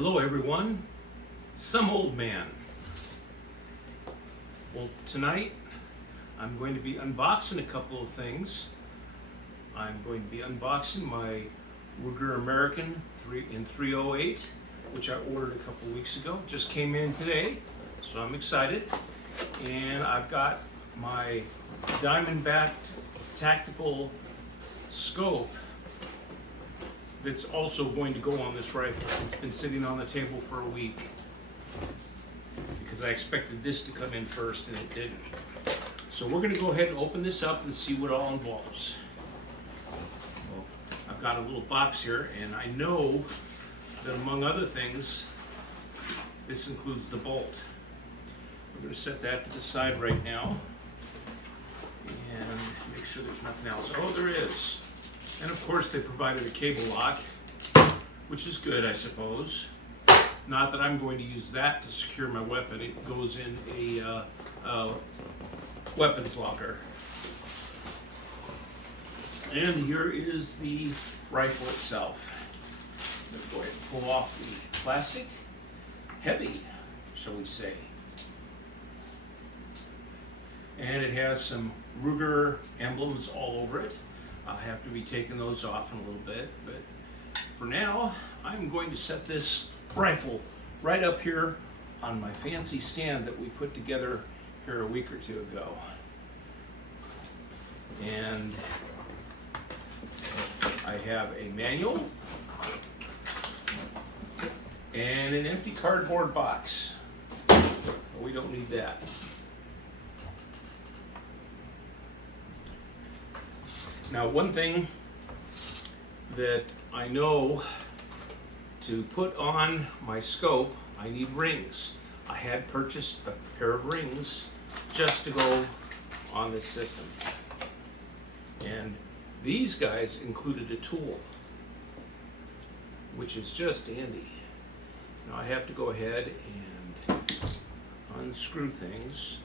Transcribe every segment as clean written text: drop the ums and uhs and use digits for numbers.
Hello everyone, some old man. Well, tonight I'm going to be unboxing a couple of things. I'm going to be unboxing my Ruger American 308, which I ordered a couple weeks ago. Just came in today, so I'm excited. And I've got my diamond-backed tactical scope that's also going to go on this rifle. It's been sitting on the table for a week because I expected this to come in first and it didn't. So we're going to go ahead and open this up and see what it all involves. Well, I've got a little box here, and I know that among other things, this includes the bolt. We're going to set that to the side right now and make sure there's nothing else. Oh, there is. And of course they provided a cable lock, which is good, I suppose. Not that I'm going to use that to secure my weapon. It goes in a weapons locker. And here is the rifle itself. I'm going to go ahead and pull off the plastic. Heavy, shall we say. And it has some Ruger emblems all over it. I'll have to be taking those off in a little bit, but for now, I'm going to set this rifle right up here on my fancy stand that we put together here a week or two ago. And I have a manual and an empty cardboard box. We don't need that. Now, one thing that I know, to put on my scope, I need rings. I had purchased a pair of rings just to go on this system. And these guys included a tool, which is just handy. Now I have to go ahead and unscrew things.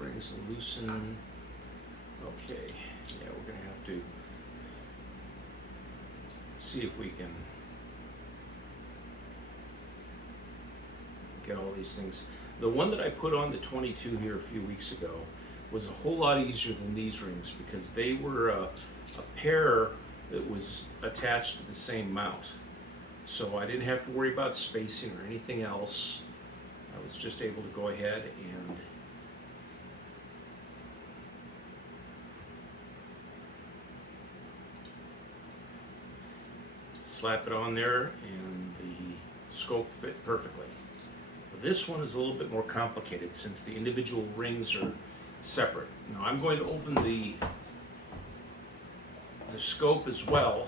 Rings and loosen. Okay, yeah, we're gonna have to see if we can get all these things. The one that I put on the 22 here a few weeks ago was a whole lot easier than these rings because they were a pair that was attached to the same mount. So I didn't have to worry about spacing or anything else. I was just able to go ahead and slap it on there, and the scope fit perfectly. But this one is a little bit more complicated since the individual rings are separate. Now I'm going to open the scope as well,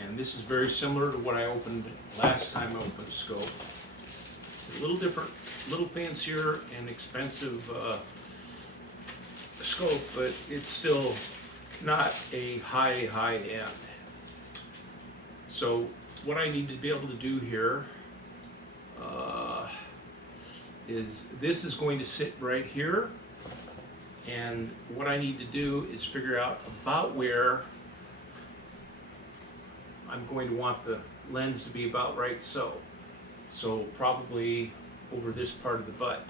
and this is very similar to what I opened last time I opened the scope. It's a little different, a little fancier and expensive scope, but it's still not a high end. So what I need to be able to do here is this is going to sit right here, and what I need to do is figure out about where I'm going to want the lens to be about right so. So probably over this part of the butt.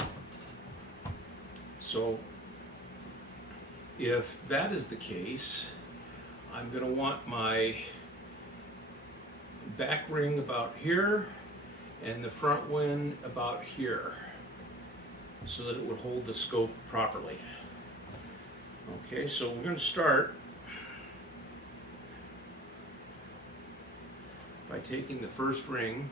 So if that is the case, I'm going to want my back ring about here and the front one about here so that it would hold the scope properly. Okay, so we're going to start by taking the first ring .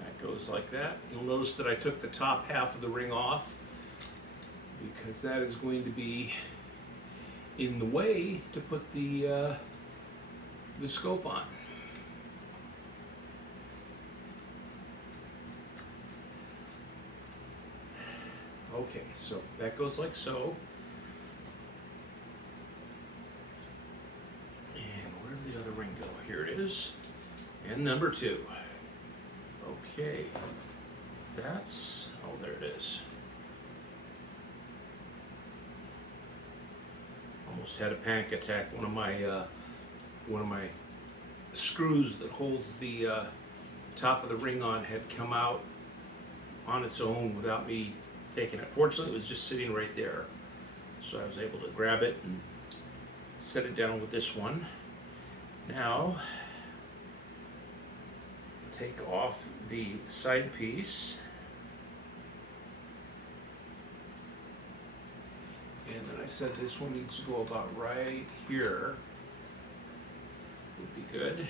That goes like that. You'll notice that I took the top half of the ring off because that is going to be in the way to put the scope on. Okay, so that goes like so. And where did the other ring go? Here it is. And number 2. Okay. that's, oh, there it is. Almost had a panic attack. One of my screws that holds the top of the ring on had come out on its own without me taking it. Fortunately, it was just sitting right there, so I was able to grab it and set it down with this one. Now, take off the side piece, and then I said this one needs to go about right here. Would be good.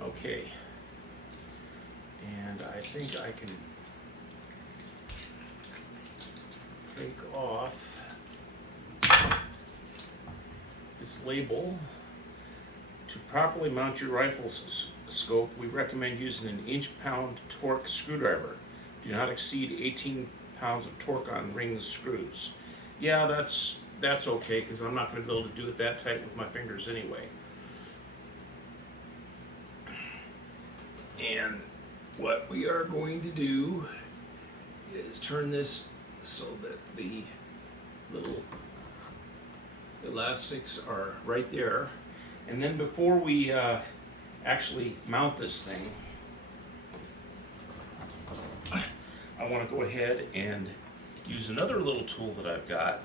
Okay, and I think I can take off this label. To properly mount your rifle scope, we recommend using an inch-pound torque screwdriver. Do not exceed 18 pounds of torque on rings screws. Yeah, that's okay, because I'm not going to be able to do it that tight with my fingers anyway. And what we are going to do is turn this so that the little elastics are right there. And then before we actually mount this thing, I want to go ahead and use another little tool that I've got.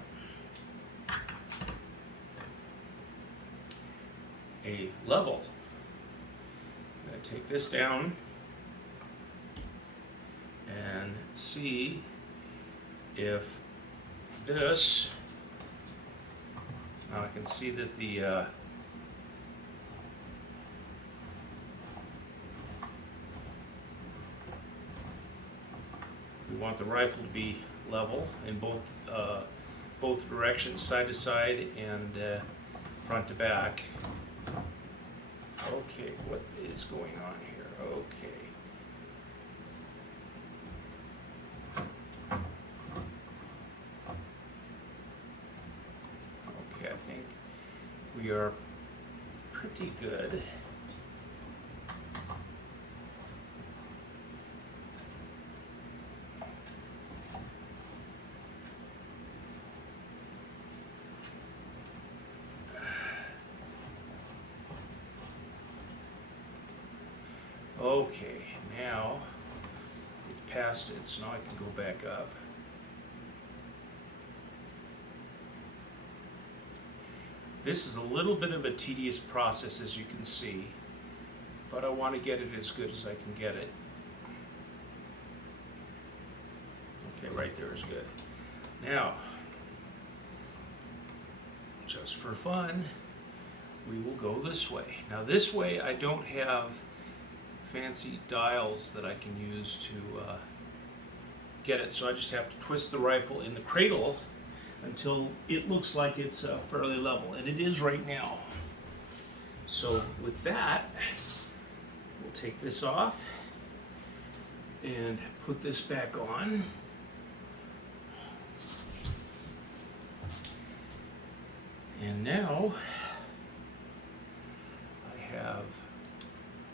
A level. I'm going to take this down and see if this, now I can see that the we want the rifle to be level in both directions, side to side and front to back. Okay, what is going on here? Okay. Okay, I think we are pretty good. Okay, now it's past it, so now I can go back up. This is a little bit of a tedious process, as you can see, but I want to get it as good as I can get it. Okay, right there is good. Now, just for fun, we will go this way. Now this way I don't have fancy dials that I can use to get it, so I just have to twist the rifle in the cradle until it looks like it's fairly level, and it is right now. So with that, we'll take this off and put this back on. And now I have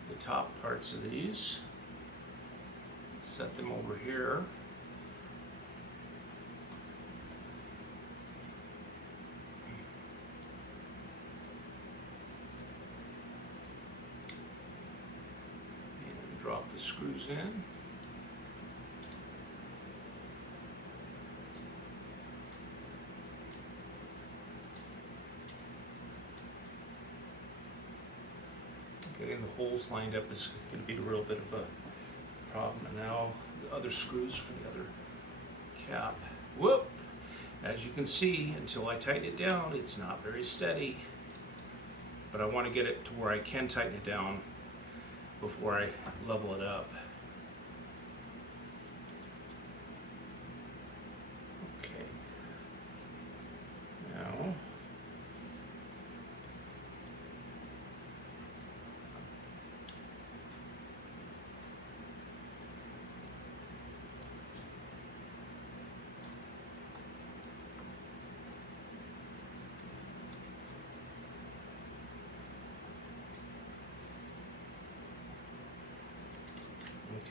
the top parts of these, set them over here. And drop the screws in. Getting the holes lined up is going to be a real bit of a problem. And now the other screws for the other cap. Whoop! As you can see, until I tighten it down, it's not very steady. But I want to get it to where I can tighten it down before I level it up. Okay. Now,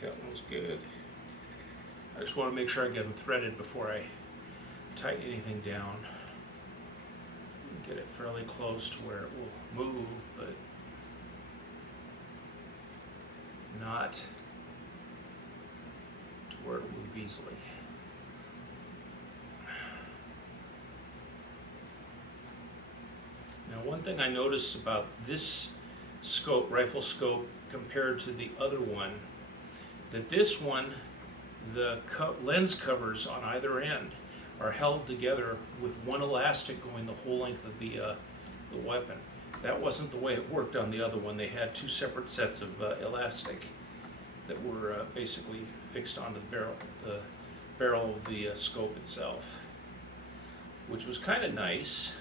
that one's good. I just want to make sure I get them threaded before I tighten anything down. Get it fairly close to where it will move, but not to where it will move easily. Now, one thing I noticed about this scope, rifle scope, compared to the other one, that this one, the lens covers on either end are held together with one elastic going the whole length of the weapon. That wasn't the way it worked on the other one. They had two separate sets of elastic that were basically fixed onto the barrel of the scope itself, which was kind of nice.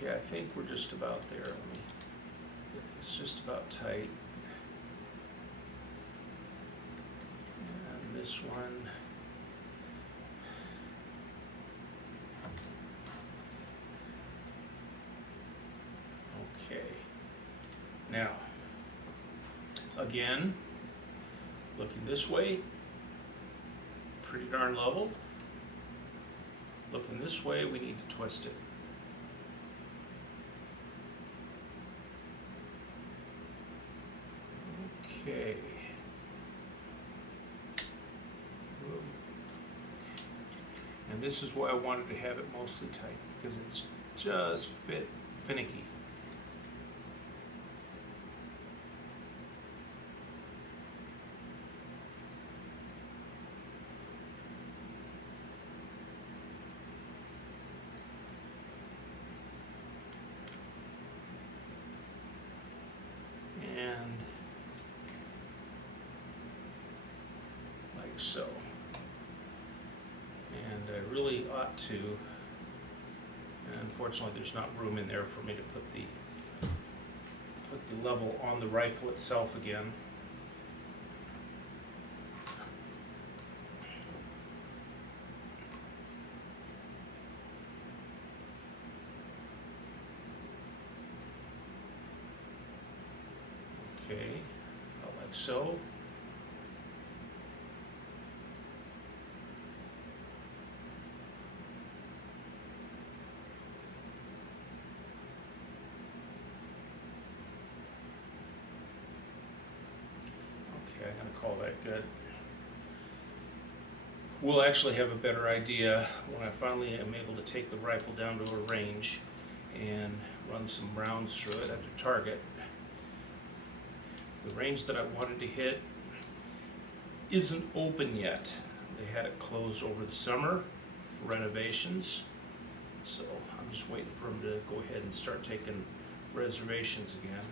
Okay, I think we're just about there. Let me get this just about tight. And this one. Okay. Now, again, looking this way, pretty darn level. Looking this way, we need to twist it. Okay. And this is why I wanted to have it mostly tight, because it's just finicky. And like so. And I really ought to, and unfortunately there's not room in there for me to put the level on the rifle itself again. Okay, like so. Okay, I'm going to call that good. We'll actually have a better idea when I finally am able to take the rifle down to a range and run some rounds through it at a target. The range that I wanted to hit isn't open yet. They had it closed over the summer for renovations, so I'm just waiting for them to go ahead and start taking reservations again.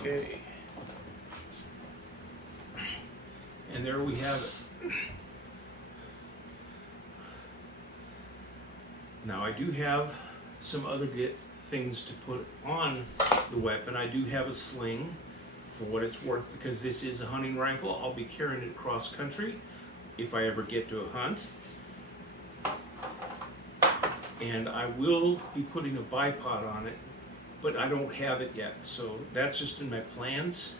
Okay. And there we have it. Now I do have some other things to put on the weapon. I do have a sling for what it's worth, because this is a hunting rifle. I'll be carrying it cross country if I ever get to a hunt. And I will be putting a bipod on it, but I don't have it yet, so that's just in my plans.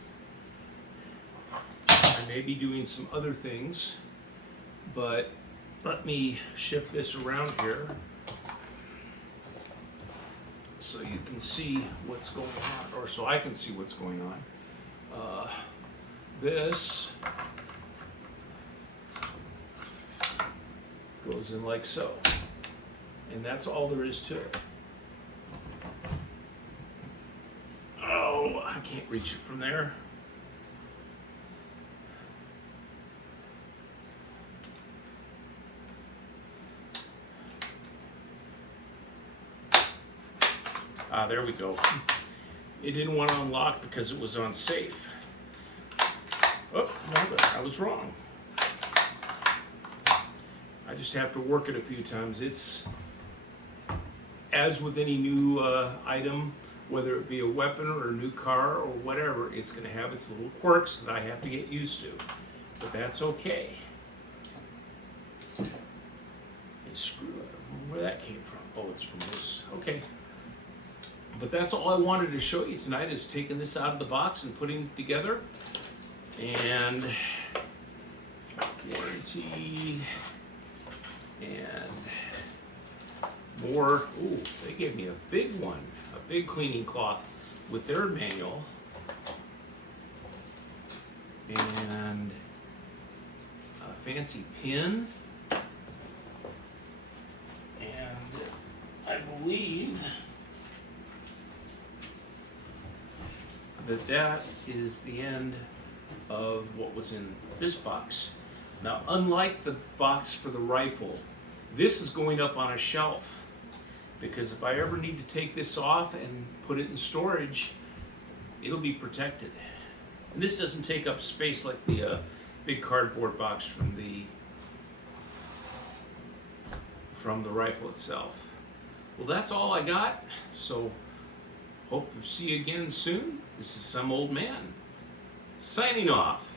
I may be doing some other things, but let me shift this around here so you can see what's going on, or so I can see what's going on. This goes in like so, and that's all there is to it. Oh, I can't reach it from there. Ah, there we go. It didn't want to unlock because it was on safe. Oh, no, I was wrong. I just have to work it a few times. It's, as with any new item, whether it be a weapon or a new car or whatever. It's going to have its little quirks that I have to get used to, but that's okay. Hey, screw it. I don't know where that came from. Oh, it's from this. Okay. But that's all I wanted to show you tonight, is taking this out of the box and putting it together. And warranty and more. Ooh, they gave me a big one, a big cleaning cloth with their manual. And a fancy pin. And I believe that is the end of what was in this box. Now, unlike the box for the rifle, this is going up on a shelf, because if I ever need to take this off and put it in storage, it'll be protected. And this doesn't take up space like the big cardboard box from the rifle itself. Well, that's all I got, so hope to see you again soon. This is Some Old Man, signing off.